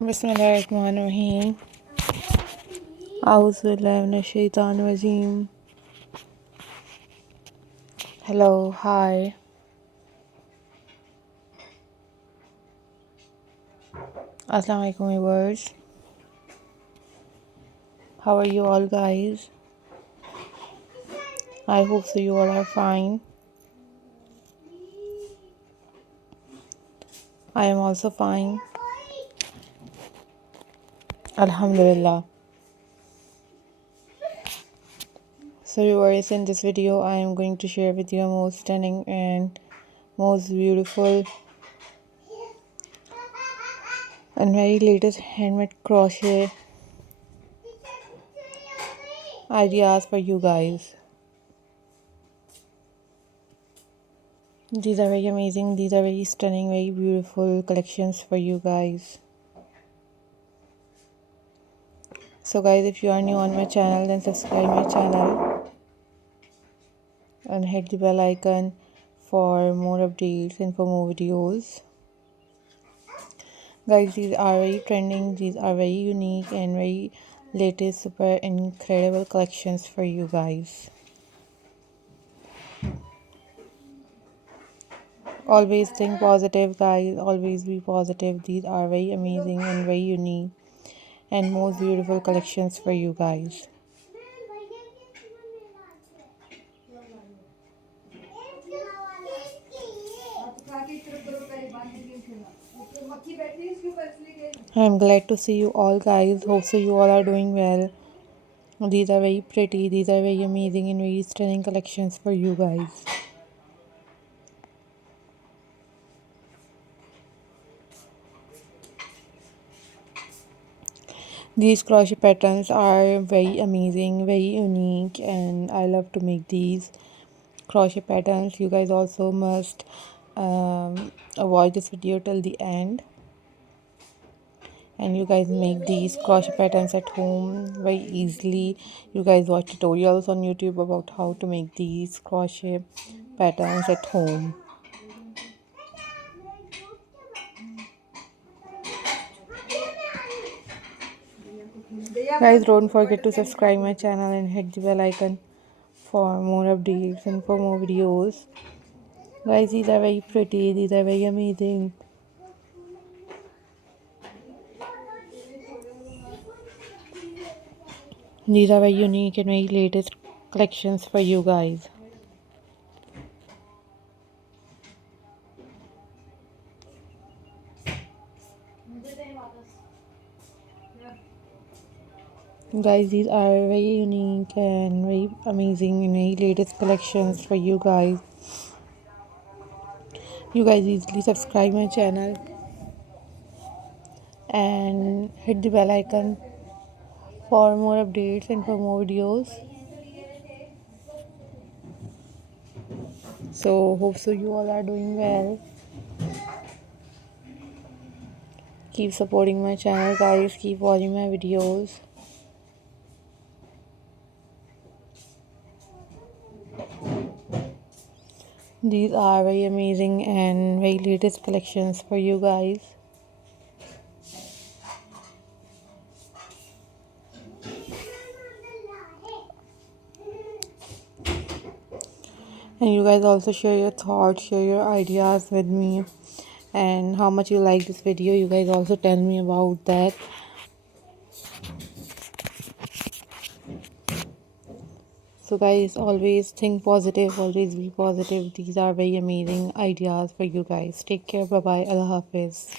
Bismillahirrahmanirrahim. Auzubillahi. Hello, hi. Assalamu alaikum viewers. How are you all guys? I hope so you all are fine. I am also fine. Alhamdulillah. So viewers, in this video I am going to share with you a most stunning and most beautiful and very latest handmade crochet ideas for you guys. These are very amazing, these are very stunning, very beautiful collections for you guys. So guys, if you are new on my channel, then subscribe my channel and hit the bell icon for more updates and for more videos. Guys, these are very trending, these are very unique and very latest, super incredible collections for you guys. Always think positive guys, always be positive. These are very amazing and very unique and most beautiful collections for you guys. I'm glad to see you all guys. Hope so you all are doing well. These are very pretty, these are very amazing and very stunning collections for you guys. These crochet patterns are very amazing, very unique, and I love to make these crochet patterns. You guys also must watch this video till the end, and you guys make these crochet patterns at home very easily. You guys watch tutorials on YouTube about how to make these crochet patterns at home. Guys, don't forget to subscribe my channel and hit the bell icon for more updates and for more videos. Guys, these are very pretty, these are very amazing. These are very unique and very latest collections for you guys. Guys, these are very unique and very amazing and very latest collections for you guys. You guys easily subscribe my channel and hit the bell icon for more updates and for more videos. So hope so you all are doing well. Keep supporting my channel guys, keep watching my videos. These are very amazing and very latest collections for you guys. And you guys also share your thoughts, share your ideas with me, and how much you like this video. You guys also tell me about that. So guys, always think positive, always be positive. These are very amazing ideas for you guys. Take care, bye bye, Allah Hafiz.